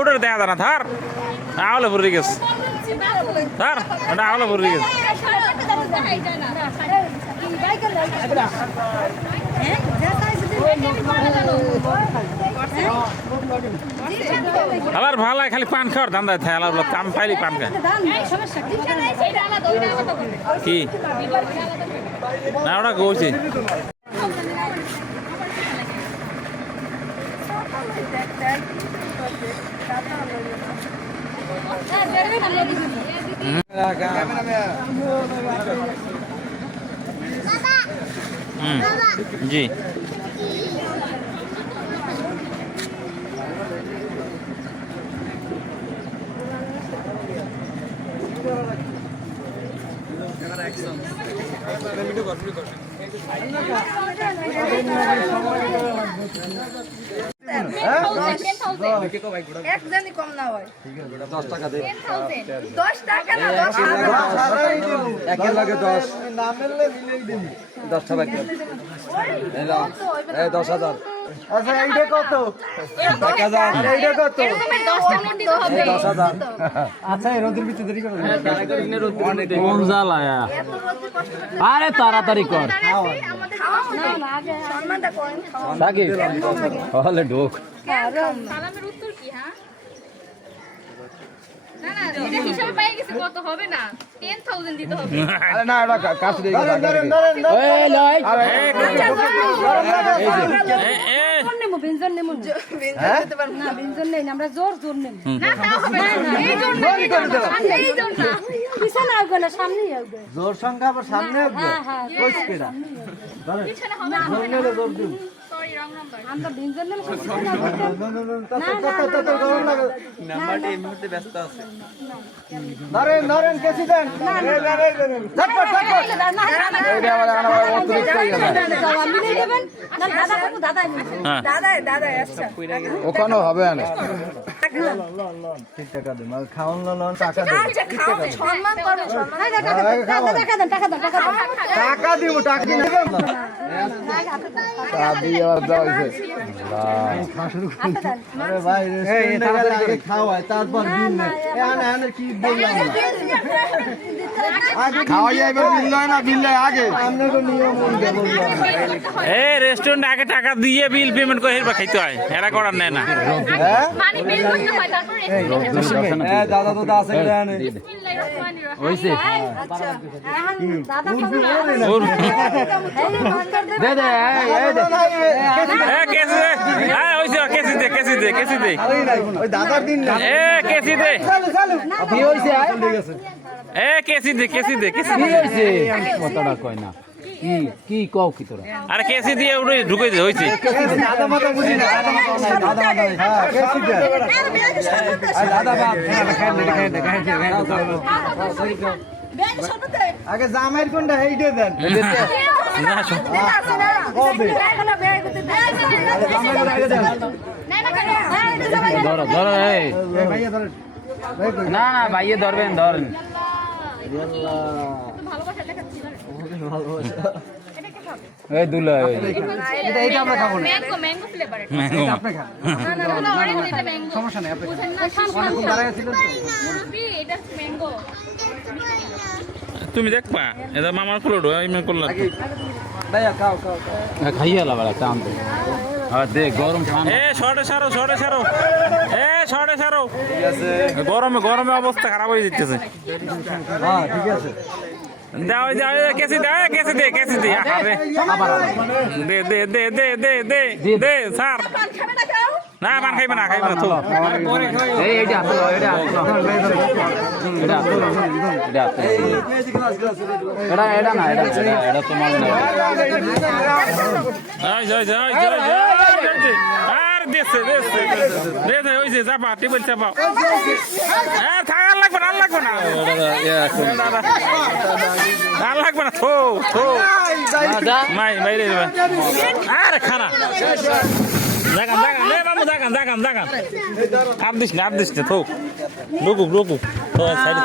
ওটার দেখা যায় না থার আওলা ভরে গেছে থার ওটা আওলা ভরে গেছে আলার ভালো খালি পান খাওয়ার ধান্দা থাকে আলার কাম পাইলি পান খায় কি না ওটা কইছে জি একজনই কম না হয় 10 টাকা দে 10 টাকা না 10 একের লাগে 10 না মেললে মিলেই দিবি 10 টাকা এই 10,000 আচ্ছা এইটা কত 1000 এইটা কত 10টা নোট দিতে হবে 10,000 আচ্ছা এর রোদের ভিতরে দেরি করো কোন জ্বালায়া আরে তাড়াতাড়ি কর সম্মানটা করেন সাকি হলে ঢোক সালামের উত্তর কি হ্যাঁ না না এটা হিসাবে পাই গেছে কত হবে না 10000 দিতে হবে আরে না এটা কাছে দেই ধরেন এই লয় ব্যঞ্জন নেব না ব্যঞ্জন নেই আমরা জোর জোর নেব না তা হবে না এই জন্য এই জন্য পিছনে আউগে না সামনেই আউগে জোর সংখ্যা আবার সামনে আসবে কইছ কেডা ধরেন পিছনে হবে না জোর নিলে জোর দিন সরি রং নাম্বার আমরা ব্যঞ্জন নেব নাম্বারটি এই মুহূর্তে ব্যস্ত আছে ধরেন কেসি দেন ঝটপট এইটা আবার অতিরিক্ত হয়ে গেল দাদা আচ্ছা ওখানে হবে না ঠিক টাকা দে মানে খাওন লন টাকা দে আচ্ছা খাও সম্মান করো সম্মান টাকা দিব টাকা দিব দাদি আর যাইছে আরে ভাই রেস্টুরেন্টে গেলে আগে খাওয়ায় তারপর বিল নেই এখানে কি বললাম আগে খাওয়া যাবে বিল নয় না বিল নেই আগে আমরা তো নিয়ম অনুযায়ী বললাম এই রেস্টুরেন্ট আগে টাকা দিয়ে বিল পেমেন্ট করে হেরবা খাইতে হয় এরা করার নেয় না হ্যাঁ মানে বিল করতে হয় তারপর এ দাদা তো আছে এখানে বিসমিল্লাহির রহমানির রহিম হইছে আচ্ছা দাদা খাবে দে দে এই দে এ কেসি দে হইছে কেসি দে ওই দাদার দিন না এ কেসি দে কি হইছে এ কেসি দে কি হইছে কথাটা কয় না কি কও কি তোরা আরে কেসি দিয়ে উড়ে ঢুকে দে হইছে দাদা মাথা বুঝি না দাদা মাথা হ্যাঁ কেসি দে দাদা বাপ আগে জামাইর কোনটা হেইটে দেন না কবে ধরো ধরো এই ভাইয়া ধরেন না না ভাইয়ে ধরবেন ধরেন ভালোবাসা দেখাচ্ছি এই দুলা এটা আমরা খাবো না ম্যাঙ্গো ফ্লেভার ম্যাঙ্গো আপনি খান না না না অরেঞ্জ এটা ম্যাঙ্গো সমস্যা নেই আপনি বুঝেন না অনেকক্ষণ দাঁড়ায় ছিলেন তো মুরব্বি এটা ম্যাঙ্গো তুমি দেখবা এটা মামার কুলো ইমেল করলাম ভাইয়া খাও খাইয়া লাগালা টান দে আর দে গরম খান এ শর্টে সারো গরমে অবস্থা খারাপ হয়ে যাচ্ছে হ্যাঁ ঠিক আছে দাও কেসি দে আরে দে স্যার না পান খাইবে না তো এই এইটা আসলো এটা না এটা তোমার না জয় আর দেশে হইছে চাপা টেবিল চাপা হ্যাঁ থাকার লাগবে না আর লাগবে না থো মাই বাইরে আরে খানা জাগান আর দিস না থো রুকু তো সাইড